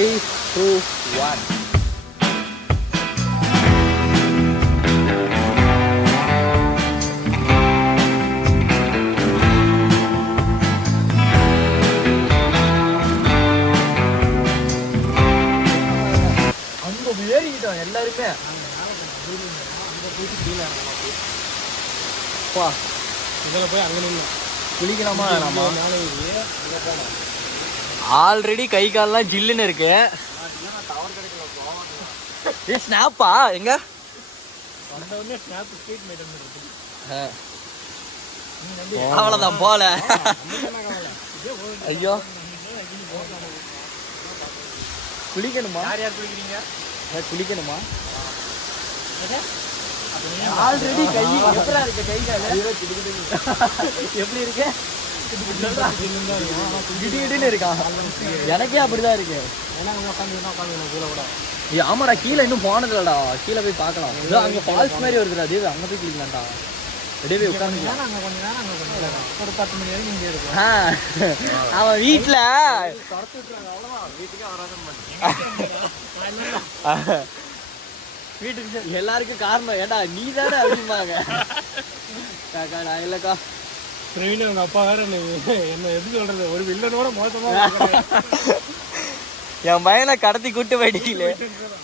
3, 2, 1. எல்லாருமே போய் அங்க நின்று குளிக்கலாமா வேணாமா? ஆல்ரெடி கை கால்லாம் ஜில்லுன்னு இருக்கு. ஸ்னாப்பா எங்க அவ்வளவுதான் போல. ஐயோ குளிக்கணுமா? யார் யார் குளிக்கிறீங்க? குளிக்கணுமா? ஆல்ரெடி கை எப்படா இருக்கு? கை கால எப்படி இருக்கு? திடீர்னு இருக்கா? எனக்கே அப்படிதான் இருக்கு. ஆமாடா கீழே இன்னும் போனதில்லடா. கீழே போய் பார்க்கலாம். அங்க ஃபால்ஸ் மாதிரி வருதுடா. அதே அங்க போய் குளிக்கலாம்டா. அப்படியே போய் உட்காந்துக்கலாம். ஒரு 10 மணி வரைக்கும் இங்கே இருக்கும். அவன் வீட்டுல வீட்டுக்கு எல்லாருக்கும் காரணம் ஏடா நீ தானே அப்படிம்பாங்க. நான் இல்லக்கா பிரவீன் அவங்க அப்பா வேற என்ன எது சொல்றது, ஒரு வில்லனோட மோசமா என் பையனை கடத்தி கூட்டு போயிட்டீங்களே.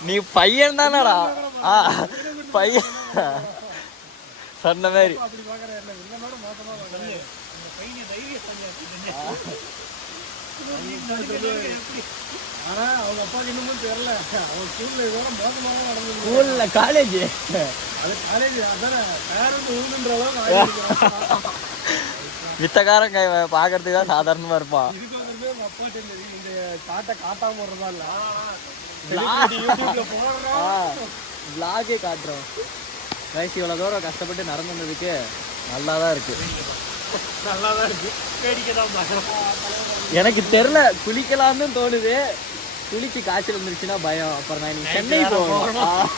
நீ பையன் தானடா? பையன் சொன்ன மாதிரி ஆனா அவங்க அப்பாவுக்கு இன்னமும் தெரியல. அவன் ஸ்கூல்ல காலேஜ் அதானே வித்தக்காரன் பாக்குறதுக்கு தான் சாதாரணமா இருப்பான். அப்பா தெரிஞ்சது இந்த காட்டை காட்டாம போடுறதா இல்ல விளாகே காட்டுறோம். வயசு இவ்வளவு தூரம் கஷ்டப்பட்டு நடந்து வந்ததுக்கு நல்லாதான் இருக்கு. நல்லாதான் இருக்கு. எனக்கு தெரியல குளிக்கலாம்னு தோணுது. குளிச்சு காய்ச்சல் வந்துருச்சுன்னா பயம். அப்புறம் நான் சென்னை போகணும்.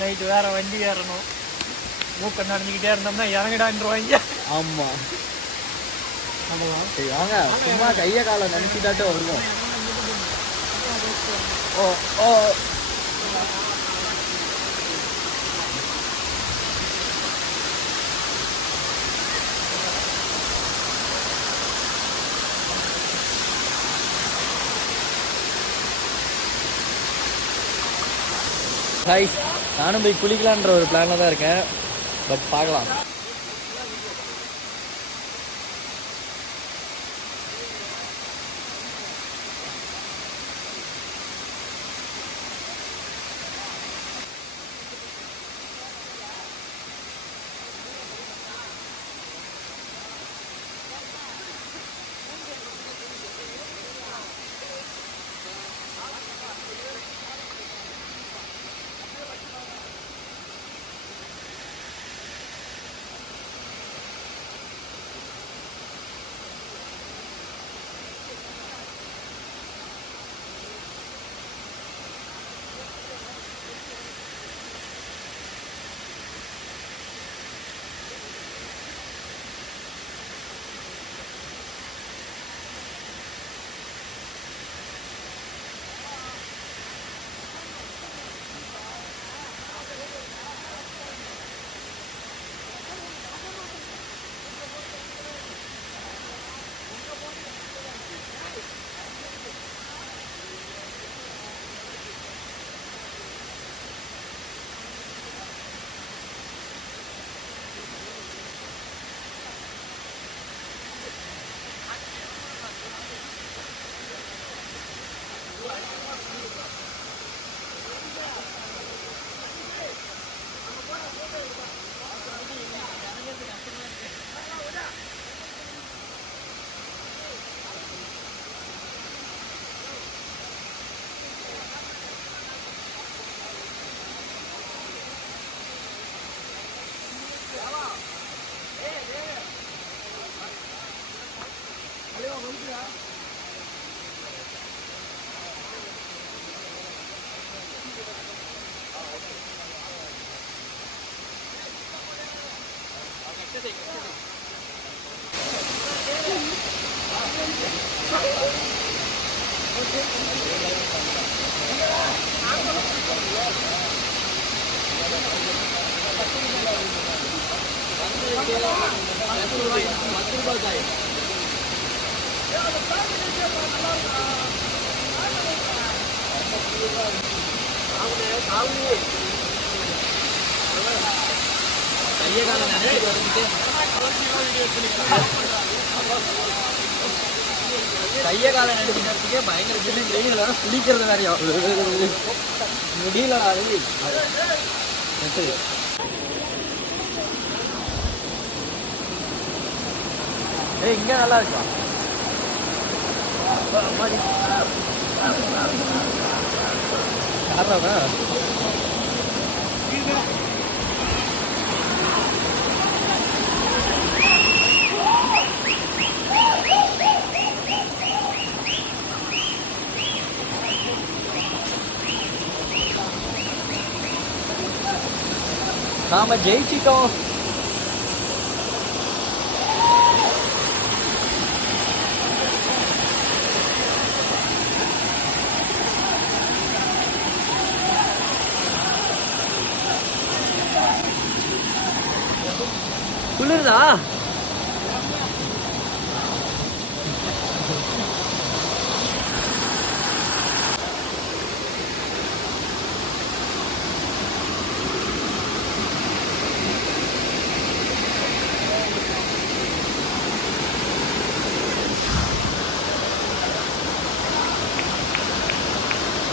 நைட்டு வேற வண்டி ஏறணும். மூக்க நடந்துக்கிட்டே இருந்தோம்னா இறங்கிடான்ருவாங்க. ஆமா சரி வாங்க சும்மா கைய காலை நினைச்சுட்டாட்டு வருவோம். ஓ ஓ கைஸ் நானும் போய் குளிக்கலான்ற ஒரு பிளான்ல தான் இருக்கேன். பட் பார்க்கலாம். கைய கால நடிக்கிறதுக்கே பயங்கர வெயில் வேற குளிக்கிறது வேறையா முடியல. இங்க நல்லா இருக்கா யாரா நாம ஜெயிச்சிட்டோம். குளிர்தா?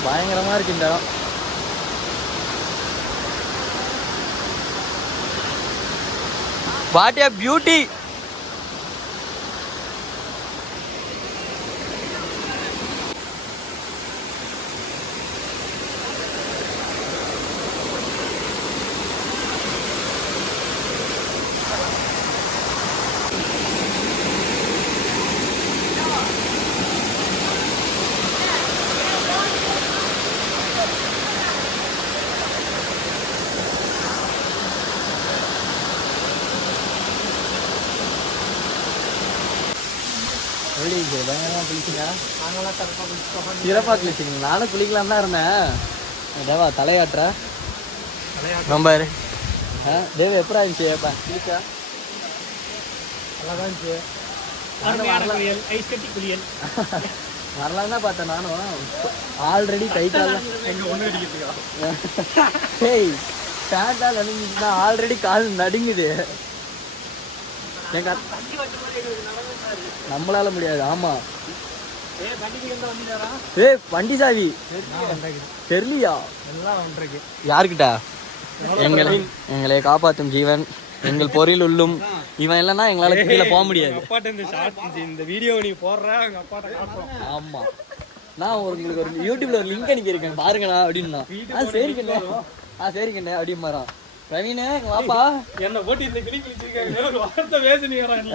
பயங்கரமா இருக்கு இந்த இடம். What a beauty! சிறப்பா குளிச்சிங்க. நானும் குளிக்கலாம் தான் இருந்தேன். தேவா தலையாட்டுற ரொம்ப தேவ எப்படா இருந்துச்சு? குளிச்சா நல்லாதான் இருந்துச்சு. வரலாம் தான் பார்த்தேன் நானும். ஆல்ரெடி கை கால் பேண்டால் நடுங்குச்சுன்னா ஆல்ரெடி கால் நடுங்குது. நம்மளால முடியாது. ஆமா வண்டி சாவி தெரியலையா? யாருக்கிட்ட? எங்களை காப்பாற்றும் ஜீவன், எங்கள் பொருள் உள்ளும். இவன் இல்லைன்னா எங்களால கீழே போக முடியாது. இந்த வீடியோ நீ போடுற. ஆமா நான் உங்களுக்கு ஒரு யூடியூப்ல ஒரு லிங்க் அனுப்பியிருக்கேன் பாருங்கண்ணா அப்படின்னா. சரி கண்ணே சரி கண்ணே அப்படிமாறான். ரவீனே வாப்பா என்ன போட்டு இந்த கிளி கிழிச்சிருக்காங்க. ஒரு வார்த்தை பேசுனீங்கறான் நீ.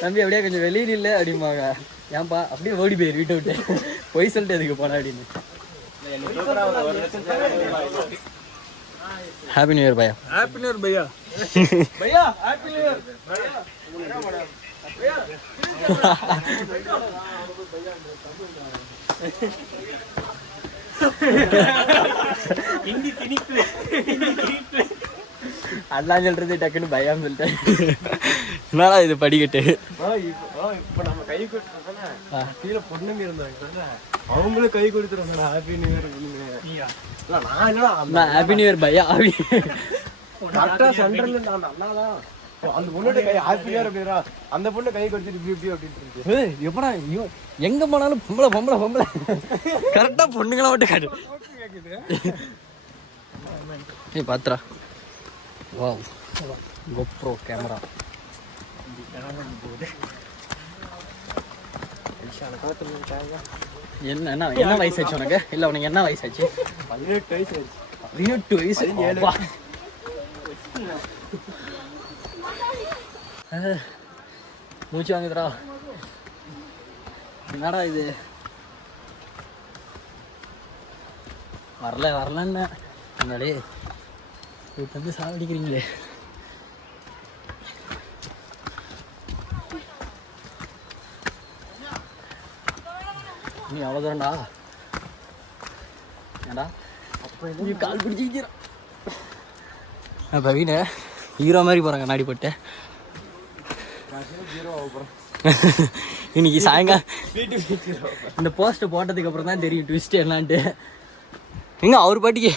தம்பி அப்படியே கொஞ்சம் வெளியில் இல்லை அப்படிம்பாங்க. ஏன்பா அப்படியே ஓடி போயிரு வீட்டை விட்டு. பொய் சொல்லிட்டு எதுக்கு போனா அப்படின்னு. ஹாப்பி நியூ இயர் பையா. ஹாப்பி நியூ இயர் பையா. பையா ஹாப்பி நியூ இயர் பையா. ஹிந்தி திணிக்கு அண்ணான் சொல்றது டக்குன்னு பயம் சொல்லிட்டேன். என்னடா இது படிக்கட்டு? இப்ப நம்ம கை கொடுத்துருக்கோம்னா கீழே பொண்ணுங்க இருந்தாங்க, அவங்களும் கை கொடுத்துருவாங்க. Happy new year. நான் ஹாப்பி நியூ இயர் பையா. கரெக்டா சென்டர்ல நான் நல்லாதான் அந்த பொண்ணோட கை ஹாப்பி நியூ இயர் அப்படின்றா. அந்த பொண்ணு கை கொடுத்துட்டு இப்படி அப்படின்ட்டு எப்படா எங்க போனாலும் பொம்பளை பொம்பளை பொம்பளை. கரெக்டா பொண்ணுங்களா மட்டும் காட்டு. நீ பாத்துறா. Wow GoPro camera. என்ன வயசாச்சு உனக்கு? இல்ல உனக்கு என்ன வயசாச்சு? 18 வயசு. 18 வயசு. மூச்சு வாங்குதுடா. என்னடா இது? வரலன்னு முன்னாடி இப்போ வந்து சாவடிக்கிறீங்களே. நீ அவ்வளோதான்டா. ஏண்டா நீ கால் பிடிச்சிக்கிறான். பவீனு ஹீரோ மாதிரி போகிறாங்க கண்ணாடி போட்டு. இன்னைக்கு சாயங்காலம் இந்த போஸ்ட்டை போட்டதுக்கு அப்புறம் தான் தெரியும் ட்விஸ்ட் என்னான்ட்டு. எங்க அவர் பாட்டிக்கு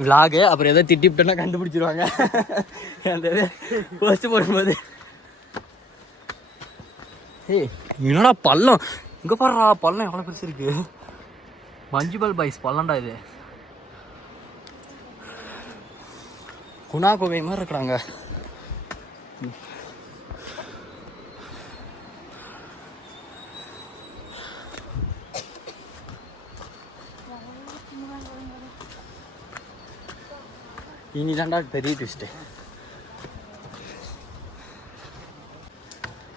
விலாகு அப்புறம் எதாவது திட்டிவிட்டோன்னா கண்டுபிடிச்சிருவாங்க. அந்த போஸ்ட் போடும்போது ஏய் என்னடா பள்ளம் இங்கே பாடுறா, பள்ளம் எவ்வளோ பெருசு இருக்கு. மஞ்சுபால் பாய்ஸ் பள்ளம்டா இது. குணா கோவை மாதிரி இருக்கிறாங்க. இனிதான்டா பெரிய ட்விஸ்ட்டு.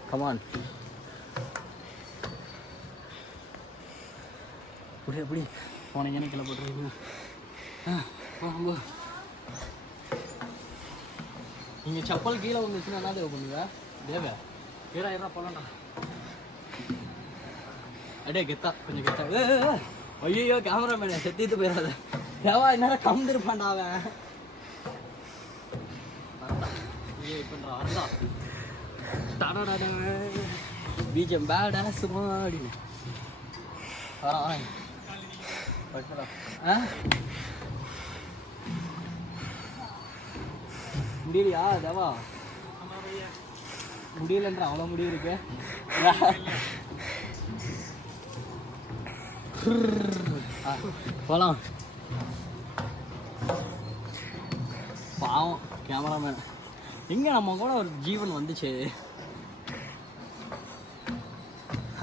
கமான் புடி எப்படி போனீங்கன்னு கிளை போட்டுருக்கீங்க. நீங்கள் செப்பல் கீழே வந்துச்சுன்னா என்ன தேவை பண்ணுவ தேவை ஏறா போகலாம்டா. அடே கெத்தா கொஞ்சம் கெத்தா. ஐயோ கேமராமேன் செத்திட்டு போயிடாத தேவா என்ன கம்மிருப்பான்டா அவன். பீஜம் பேடா சுமாடி வரேன். முடியலையா தேவா? முடியலன்ற அவ்வளோ முடிவு இருக்கு. போலாம். பாவம் கேமராமேன். எங்கே நம்ம கூட ஒரு ஜீவன் வந்துச்சு.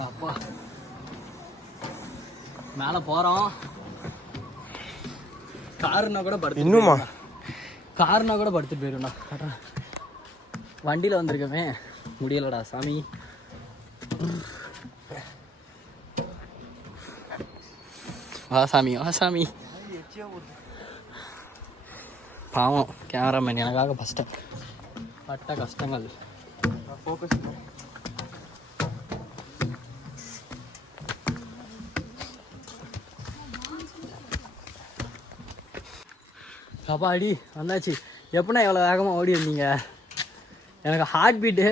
அப்பா மேலே போகிறோம். காருன்னா கூட படுத்து இன்னுமா காருனா கூட படுத்துட்டு போயிடும்டா. வண்டியில் வந்திருக்கமே முடியலடா சாமி. வா சாமி வா சாமி. பாவம் கேமராமேன் எனக்காக ஃபஸ்ட்டு பட்ட கஷ்டங்கள். அப்பாடி வந்தாச்சு. எப்படின்னா எவ்வளோ வேகமாக ஓடி வந்தீங்க? எனக்கு ஹார்ட் பீட்டு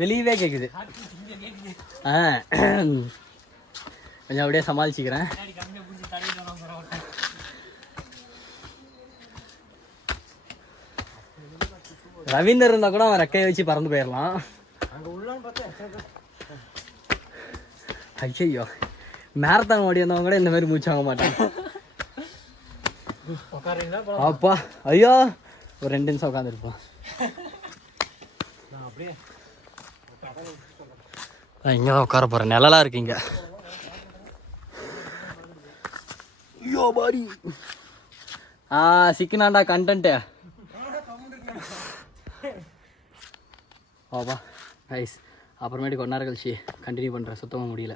வெளியவே கேட்குது. கொஞ்சம் அப்படியே சமாளிச்சுக்கிறேன். ரவீந்தர் இருந்தால் கூட அவன் ரெக்கையை வச்சு பறந்து போயிடலாம். ஐயோ மேரத்தான் ஓடி வந்தவங்க கூட இந்த மாதிரி மூச்சு வாங்க மாட்டான். அப்பா ஐயோ ஒரு 2 நிமிஷம் உட்காந்துருப்பான். இங்கே தான் உட்கார போகிறேன். நிழலா இருக்குங்க. ஐயோ பாடி சிக்கனாண்டா கண்டென்ட்டு. ஆப்பா நைஸ். அப்புறமேட்டு கொஞ்ச நேரம் கழிச்சு கண்டினியூ பண்ணுறேன். சுத்தமாக முடியல.